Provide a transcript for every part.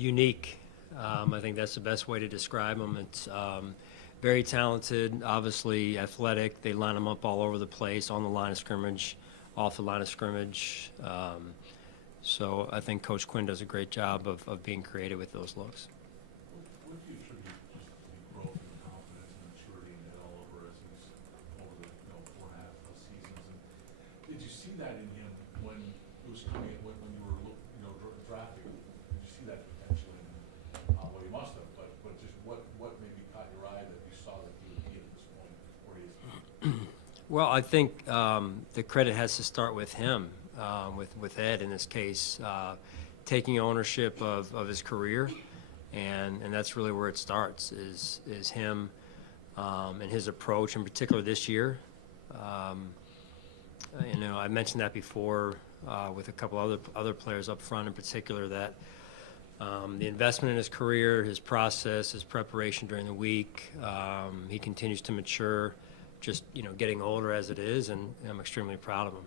unique. I think that's the best way to describe him. It's very talented, obviously athletic. They line him up all over the place, on the line of scrimmage, off the line of scrimmage. So I think Coach Quinn does a great job of being creative with those looks. What do you attribute just the growth and confidence and maturity in Ed Oliver as he's over the 4.5 seasons? And did you see that in him when it was coming in, when you were drafting? Did you see that potential in him? Well, you must have, but just what maybe caught your eye that you saw that he would be at this point where he is? Well, I think the credit has to start with him, with Ed in this case, taking ownership of his career, and that's really where it starts, is him and his approach, in particular this year. I mentioned that before with a couple other players up front in particular, that the investment in his career, his process, his preparation during the week, he continues to mature, just getting older as it is, and I'm extremely proud of him.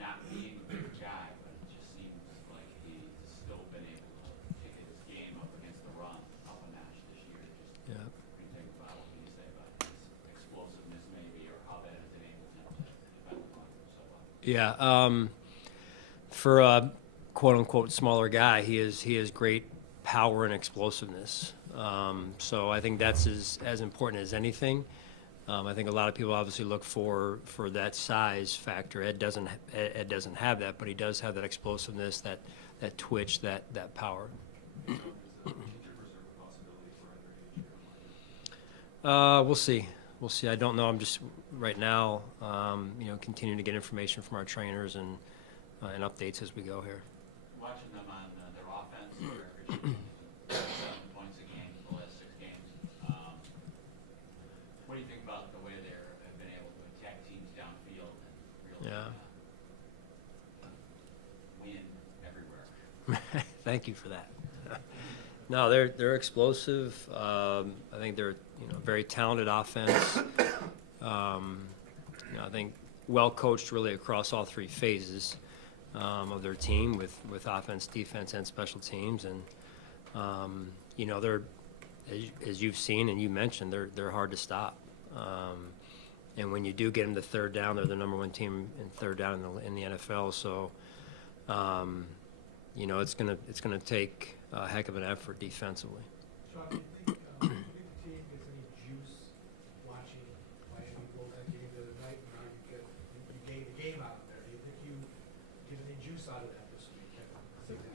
Not being a big guy, but it just seems like he's still been able to pick his game up against the run up a notch this year. Just Yeah. what do you think about what you say about his explosiveness maybe, or how that has enabled him to defend the run so well? Yeah, for a quote-unquote smaller guy, he has great power and explosiveness. So I think that's as important as anything. I think a lot of people obviously look for that size factor. Ed doesn't have that, but he does have that explosiveness, that twitch, that power. We'll see. I don't know. I'm just right now, continuing to get information from our trainers and updates as we go here. Watching them on their offense, they're averaging 7 points a game for the last 6 games. What do you think about the way they have been able to attack teams downfield and really win everywhere? Thank you for that. No, they're explosive. I think they're very talented offense. I think well coached really across all 3 phases of their team with offense, defense, and special teams. And they're, as you've seen and you mentioned, they're hard to stop. And when you do get them to third down, they're the #1 team in third down in the NFL. So it's gonna take a heck of an effort defensively. Sean, do you think the team gets any juice watching Miami pull that game the other night? Now you gained the game out of there. Do you think you get any juice out of that this week?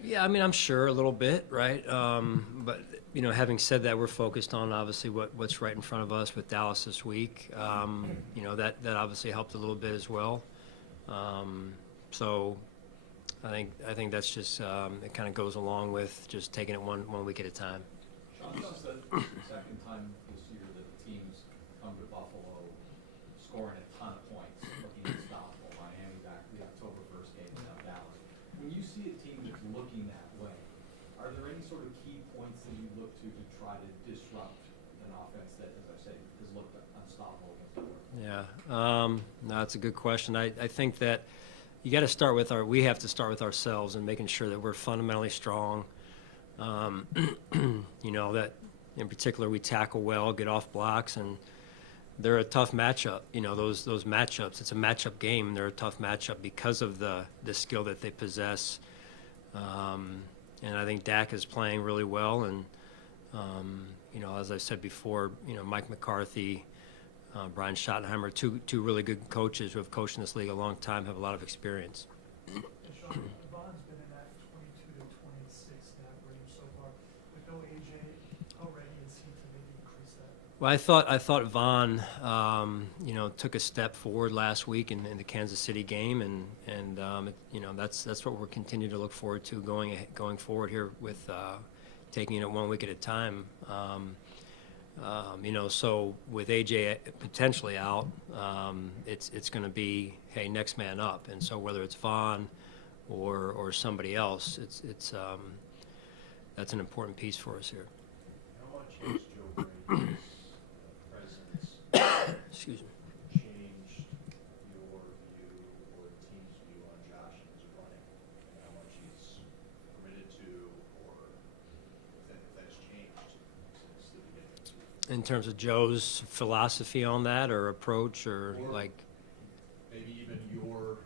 Yeah, I mean, I'm sure a little bit, right? But having said that, we're focused on obviously what's right in front of us with Dallas this week. That obviously helped a little bit as well. So I think that's just it kind of goes along with just taking it one week at a time. Sean, this is the second time this year that the teams come to Buffalo scoring a ton of points, looking unstoppable. Miami back the October 1st game, and now Dallas. When you see a team that's looking that way, are there any sort of key points that you look to try to disrupt an offense that, as I say, has looked unstoppable against the world? Yeah, no, that's a good question. I think that we have to start with ourselves and making sure that we're fundamentally strong. That in particular we tackle well, get off blocks, and they're a tough matchup. Those matchups. It's a matchup game. They're a tough matchup because of the skill that they possess. And I think Dak is playing really well. And as I said before, Mike McCarthy, Brian Schottenheimer, two really good coaches who have coached in this league a long time, have a lot of experience. And Sean, Vaughn's been in that 22 to 26 snap range so far. With no AJ, how ready is he to maybe increase that? Well, I thought Vaughn, took a step forward last week in the Kansas City game, and that's what we're continuing to look forward to going forward here with taking it 1 week at a time. So with AJ potentially out, it's going to be, hey, next man up. And so whether it's Vaughn or somebody else, that's an important piece for us here. How much has Joe Brady's presence Excuse me. changed your view or the team's view on Josh and his running, and how much he's In terms of Joe's philosophy on that or approach or Or- like, Maybe even your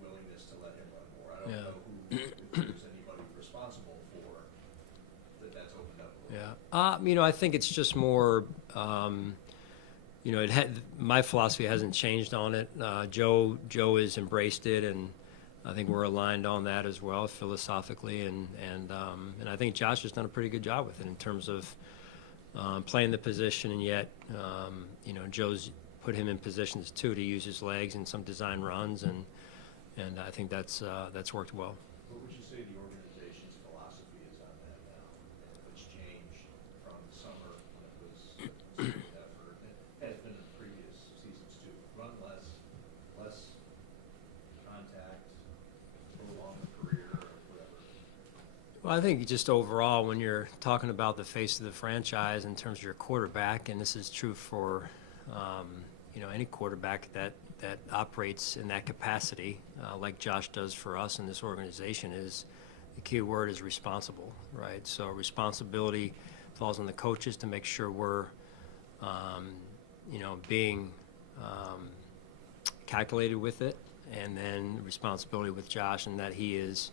willingness to let him run more. I don't Yeah. know who, if there's anybody responsible for that's opened up a little. yeah. You know, I think it's just more, you know, my philosophy hasn't changed on it. Joe has embraced it, and I think we're aligned on that as well philosophically, and I think Josh has done a pretty good job with it in terms of playing the position, and yet, you know, Joe's put him in positions too to use his legs in some design runs, and I think that's worked well. What would you say the organization's philosophy is on that now? And if it's changed from the summer when it was a student effort, it has been in previous seasons too. Run less contact, prolong the career or whatever. Well, I think just overall, when you're talking about the face of the franchise in terms of your quarterback, and this is true for you know, any quarterback that operates in that capacity, like Josh does for us in this organization, is the key word is responsible, right? So responsibility falls on the coaches to make sure we're you know, being calculated with it, and then responsibility with Josh, and that he is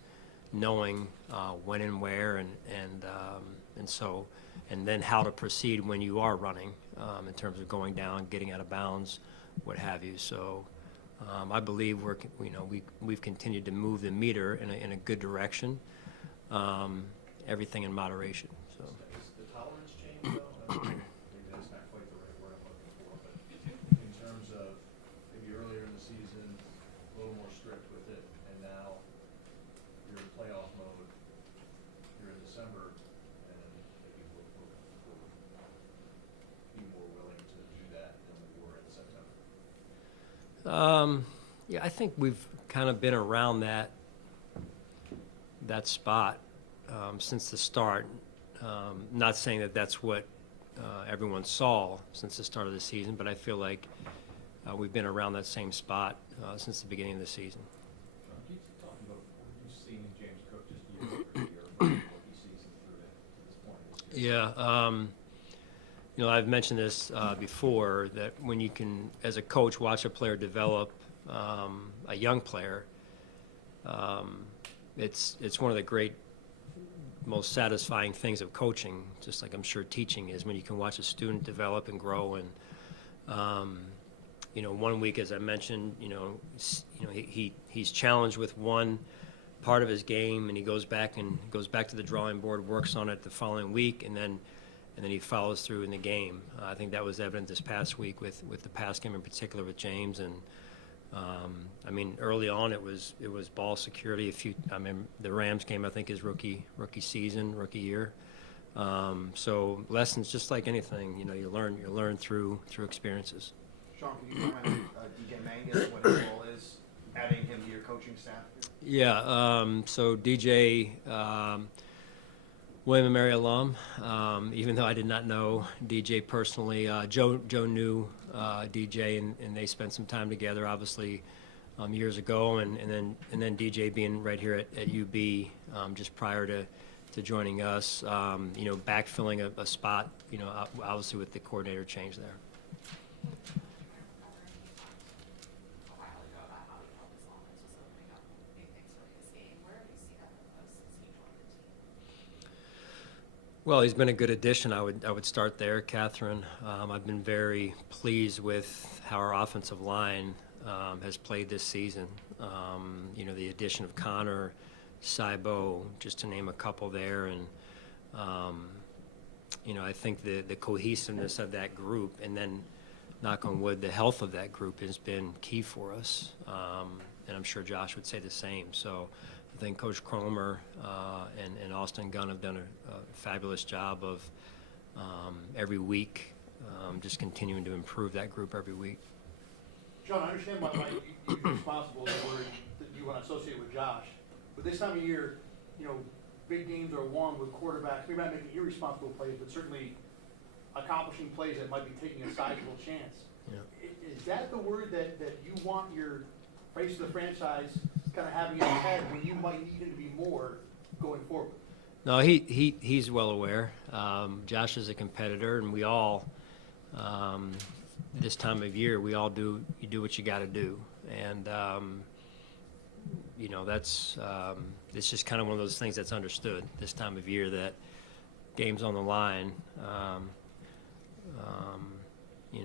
knowing when and where, and so, and then how to proceed when you are running in terms of going down, getting out of bounds, what have you. So I believe we've continued to move the meter in a good direction. Everything in moderation. So. Has the tolerance changed though? Maybe that's not quite the right word I'm looking for, but in terms of maybe earlier in the season, a little more strict with it, and now you're in playoff mode, you're in December, and maybe we'll be more willing to do that than we were in September. Yeah, I think we've kind of been around that spot since the start. Not saying that that's what everyone saw since the start of the season, but I feel like we've been around that same spot since the beginning of the season. John, can you talk about what you've seen in James Cook just year after year, rookie season through to this point this year? Yeah, you know, I've mentioned this before, that when you can, as a coach, watch a player develop, a young player, it's one of the great, most satisfying things of coaching, just like I'm sure teaching is, when you can watch a student develop and grow. And you know, one week, as I mentioned, he's challenged with one part of his game, and he goes back to the drawing board, works on it the following week, and then he follows through in the game. I think that was evident this past week with the pass game in particular with James. And I mean, early on it was ball security. I mean, the Rams game, I think, is rookie year. So lessons, just like anything, you know, you learn through experiences. Sean, can you comment on DJ Mangus, what his role is, adding him to your coaching staff here? Yeah, so DJ, William & Mary alum, even though I did not know DJ personally. Joe knew DJ, and they spent some time together, obviously, years ago, and then DJ being right here at UB just prior to joining us, you know, backfilling a spot, you know, obviously with the coordinator change there. A while ago about how he felt his offense was opening up big things for his game. Where do you see that the most since he joined the team? Well, he's been a good addition. I would start there, Catherine. I've been very pleased with how our offensive line has played this season. You know, the addition of Connor, Saibo, just to name a couple there, and you know, I think the cohesiveness of that group, and then, knock on wood, the health of that group has been key for us, and I'm sure Josh would say the same. So I think Coach Cromer and Austin Gunn have done a fabulous job of every week just continuing to improve that group every week. Sean, I understand why you're responsible is the word that you want to associate with Josh. But this time of year, you know, big games are won with quarterbacks, maybe not making irresponsible plays, but certainly accomplishing plays that might be taking a sizable chance. Yeah. Is that the word that you want your face of the franchise kind of having in your head when you might need him to be more going forward? No, he's well aware. Josh is a competitor, and we all, this time of year, you do what you got to do. And, that's, it's just kind of one of those things that's understood this time of year, that game's on the line. You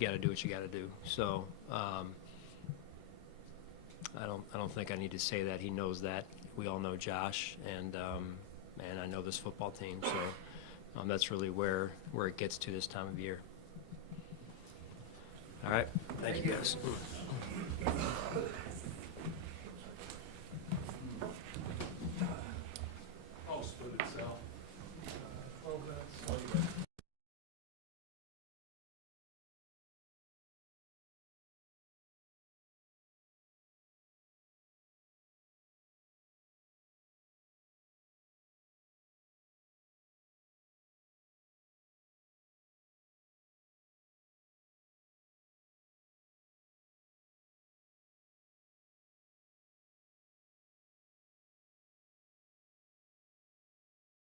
got to do what you got to do. So, I don't think I need to say that. He knows that. We all know Josh, and I know this football team. So that's really where it gets to this time of year. All right. Thank you, guys.